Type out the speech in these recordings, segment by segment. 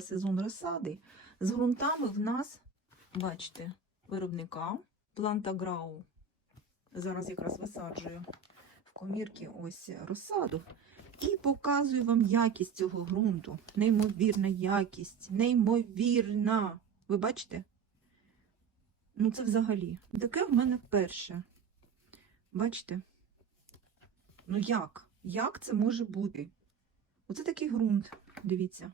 сезон розсади. З ґрунтами в нас, бачите, виробника Плантаграу. Зараз якраз висаджую в комірки ось розсаду. І показую вам якість цього ґрунту. Неймовірна якість, неймовірна. Ви бачите? Ну, це взагалі. Таке в мене перше. Бачите? Ну як? Як це може бути? Оце такий ґрунт. Дивіться.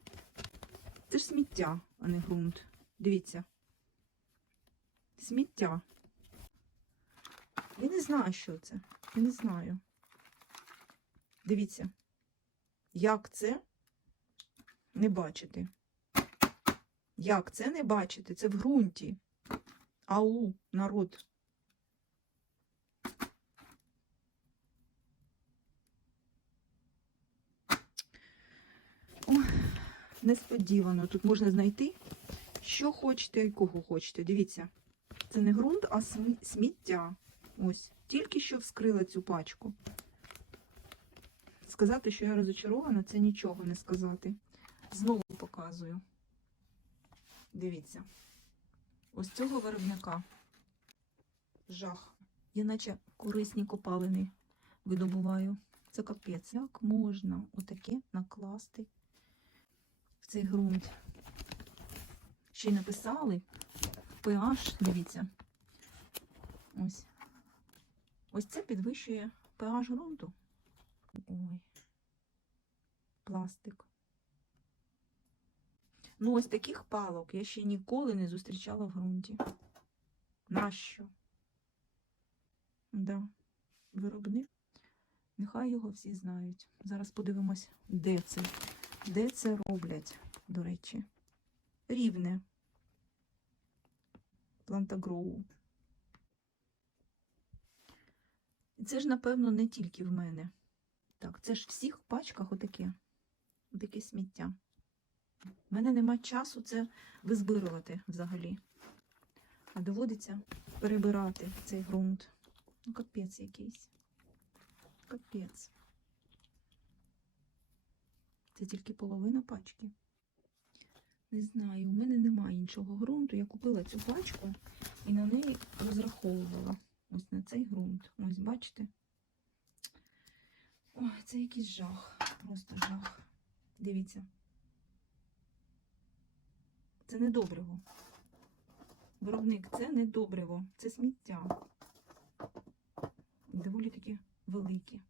Це ж сміття, а не ґрунт. Дивіться. Сміття. Я не знаю, що це. Я не знаю. Дивіться. Як це не бачити? Як це не бачити? Це в ґрунті. Ау, народ. Ой, несподівано. Тут можна знайти, що хочете і кого хочете. Дивіться, це не ґрунт, а сміття. Ось, тільки що вскрила цю пачку. Сказати, що я розочарована, це нічого не сказати. Знову показую. Дивіться. Ось цього виробника. Жах. Я наче корисні копалини видобуваю. Це капець. Як можна отаке накласти цей ґрунт? Ще й написали pH, дивіться. Ось. Ось це підвищує pH ґрунту. Ой. Пластик. Ну, ось таких палок я ще ніколи не зустрічала в ґрунті. Нащо? Да. Виробник. Нехай його всі знають. Зараз подивимось, де це. Де це роблять, до речі. Рівне. Плантагроу. І це ж, напевно, не тільки в мене. Так, це ж в всіх пачках отаке. Отаке сміття. У мене нема часу це визбирувати взагалі. А доводиться перебирати цей ґрунт. Ну, капець якийсь. Капець. Це тільки половина пачки. Не знаю, у мене немає іншого ґрунту. Я купила цю пачку і на неї розраховувала. Ось на цей ґрунт. Ось бачите? Ой, це якийсь жах. Просто жах. Дивіться. Це не добриво. Виробник, це не добриво, це сміття. Доволі таки велике.